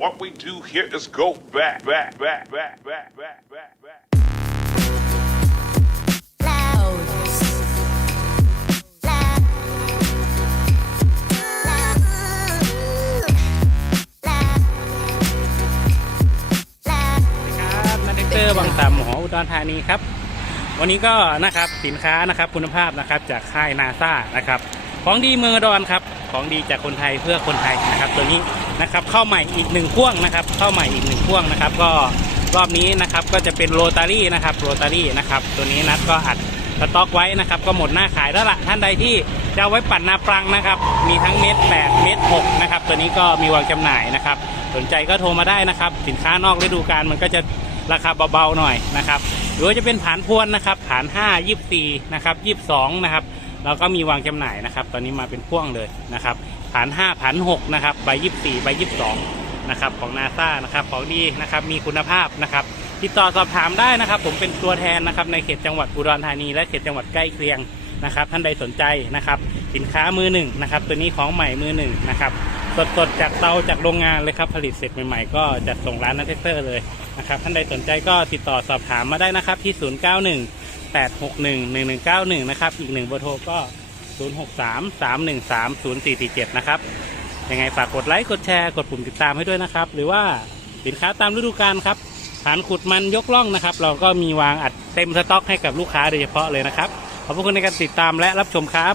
What we do here is go back, back, back, back, back, back, back, back. Loud. ครับนักเตอร์บางตำหออุดรธานีครับ วันนี้ก็นะครับสินค้านะครับคุณภาพนะครับจากค่ายนาซานะครับ ของดีเมืองอุดรครับ ของดีจากคนไทยเพื่อคนไทยนะครับตัวนี้นะครับเข้าใหม่อีกหนึ่งพ่วงนะครับ เข้าใหม่อีกหนึ่งพ่วงนะครับ ก็รอบนี้นะครับก็จะเป็นโรตารี่นะครับโรตารี่นะครับตัวนี้นัดก็อัดสต็อกไว้นะครับ ก็หมดหน้าขายแล้วล่ะท่านใดที่จะเอาไว้ปั่นนาปรังนะครับ มีทั้งเม็ด8เม็ด6นะครับตัวนี้ก็มีวางจำหน่ายนะครับ สนใจก็โทรมาได้นะครับ สินค้านอกฤดูกาลมันก็จะราคาเบาๆหน่อยนะครับหรือว่าจะเป็นผานพวนนะครับผาน 5 24นะครับ22นะครับ เราก็มีวางจำหน่ายนะครับ ตอนนี้มาเป็นพ่วงเลยนะครับผาน5ผาน6นะครับใบ24ใบ22นะครับของนาซานะครับของดีนะครับมีคุณภาพนะครับติดต่อสอบถามได้นะครับ ผมเป็นตัวแทนนะครับในเขตจังหวัดอุดรธานี และเขตจังหวัดใกล้เคียงนะครับ ท่านใดสนใจนะครับ สินค้ามือหนึ่งนะครับ ตัวนี้ของใหม่มือหนึ่งนะครับสดๆจากเตาจากโรงงานเลยครับผลิตเสร็จใหม่ๆ ก็จัดส่งร้านนัทเตอร์เลยนะครับท่านใดสนใจก็ติดต่อสอบถามมาได้นะครับที่ 091 861 1191 นะครับ อีกหนึ่งเบอร์โทรก็ 063 313 0447 นะครับ ยังไงฝากกดไลค์ กดแชร์ กดปุ่มติดตามให้ด้วยนะครับ หรือว่าสินค้าตามฤดูกาลครับฐานขุดมันยกล่องนะครับ เราก็มีวางอัดเต็มสต็อกให้กับลูกค้าโดยเฉพาะเลยนะครับ ขอบคุณในการติดตามและรับชมครับ